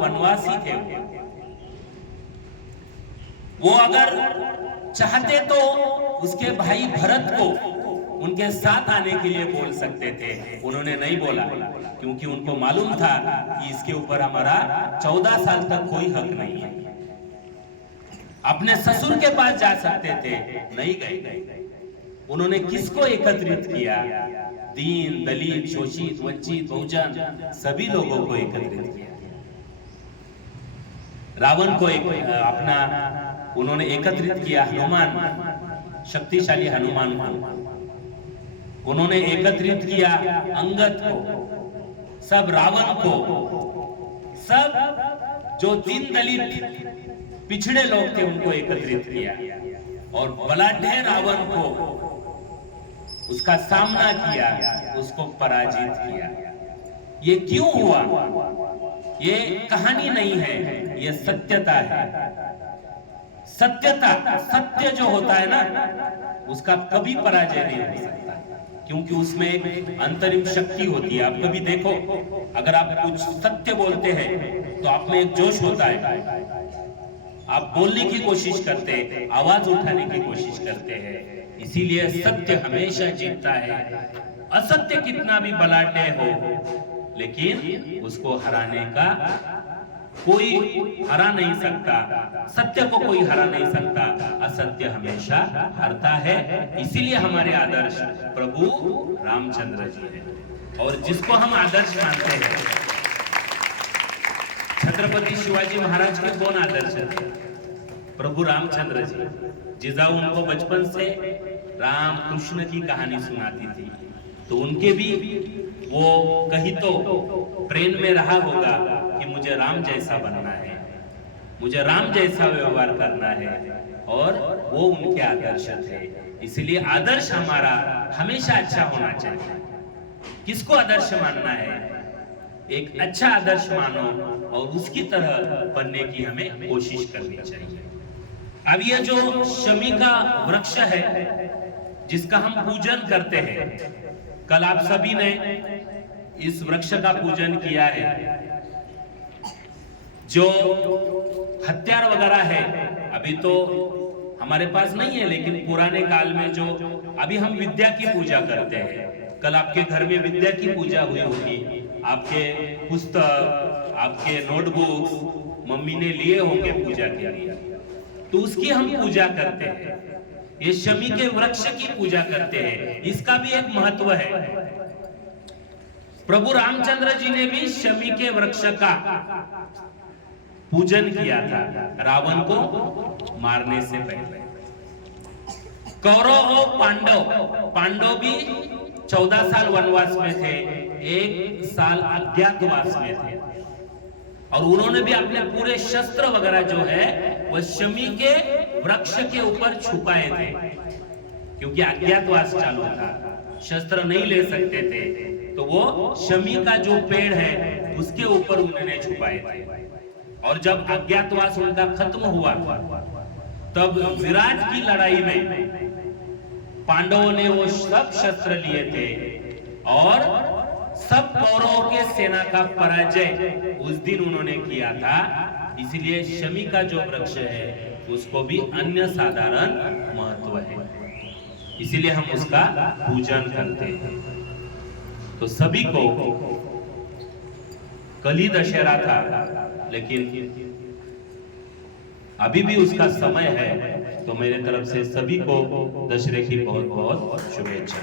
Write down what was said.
वनवासी थे वो अगर चाहते तो उसके भाई भरत को उनके साथ आने के लिए बोल सकते थे। उन्होंने नहीं बोला क्योंकि उनको मालूम था कि इसके ऊपर हमारा 14 साल तक कोई हक नहीं है। अपने ससुर के पास जा सकते थे, नहीं गए। उन्होंने किसको एकत्रित किया? दीन, दलित, शोषित, वंचित, बहुजन सभी लोगों को एकत्रित किया। रावण को एक अपना उन्होंने एकत्रित किया। हनुमान, शक्तिशाली हनुमान को उन्होंने एकत्रित किया। अंगद को, सब रावण को, सब जो दीन दलित पिछड़े लोग थे उनको एकत्रित किया और बलाढ्य रावण को उसका सामना किया, उसको पराजित किया। ये क्यों हुआ? ये कहानी नहीं है, ये सत्यता है। सत्यता, सत्य जो होता है ना, उसका कभी पराजय नहीं हो सकता, क्योंकि उसमें एक अंतरिम शक्ति होती है। आप कभी देखो, अगर आप कुछ सत्य बोलते हैं तो आप में एक जोश होता है, आप बोलने की कोशिश करते हैं, आवाज उठाने की कोशिश करते हैं। इसीलिए सत्य हमेशा जीतता है। असत्य कितना भी बलाढ्य हो, लेकिन उसको हराने का कोई हरा नहीं सकता। सत्य को कोई हरा नहीं सकता, असत्य हमेशा हारता है। इसीलिए हमारे आदर्श प्रभु रामचंद्र जी हैं। और जिसको हम आदर्श मानते हैं, छत्रपति शिवाजी महाराज के कौन आदर्श थे? प्रभु रामचंद्र जी। जिजाऊ उनको बचपन से राम कृष्ण की कहानी सुनाती थी, तो उनके भी वो कहीं तो प्रेम में रहा होगा कि मुझे राम जैसा बनना है, मुझे राम जैसा व्यवहार करना है, और वो उनके आदर्श थे। इसलिए आदर्श हमारा हमेशा अच्छा होना चाहिए। किसको आदर्श मानना है? एक अच्छा आदर्श मानो और उसकी तरह बनने की हमें कोशिश करनी चाहिए। अब ये जो शमी का वृक्ष है जिसका हम पूजन करते हैं, कल आप सभी ने इस वृक्ष का पूजन किया है। जो हथियार वगैरह है अभी तो हमारे पास नहीं है, लेकिन पुराने काल में जो अभी हम विद्या की पूजा करते हैं, कल आपके घर में विद्या की पूजा हुई होगी। आपके पुस्तक, आपके नोटबुक्स मम्मी ने लिए होंगे पूजा के लिए, तो उसकी हम पूजा करते हैं। ये शमी के वृक्ष की पूजा करते हैं। इसका भी एक महत्व है। प्रभु रामचंद्र जी ने भी शमी के वृक्ष का पूजन किया था रावण को मारने से पहले। कौरव और पांडव भी 14 साल वनवास में थे, 1 साल अज्ञातवास में थे, और उन्होंने भी अपने पूरे शस्त्र वगैरह जो है वह शमी के वृक्ष के ऊपर छुपाए थे, क्योंकि अज्ञातवास चालू था, शस्त्र नहीं ले सकते थे, तो वो शमी का जो पेड़ है उसके ऊपर उन्होंने छुपाए थे। और जब अज्ञातवास उनका खत्म हुआ, तब विराट की लड़ाई में पांडवों ने वो सब शस्त्र लिए थे और सब कौरवों के सेना का पराजय उस दिन उन्होंने किया था। इसलिए शमी का जो वृक्ष है उसको भी अन्य साधारण महत्व है, इसीलिए हम उसका पूजन करते हैं। तो सभी को, कल ही दशहरा था, लेकिन अभी भी उसका समय है, तो मेरे तरफ से सभी को दशहरे की बहुत बहुत शुभेच्छा।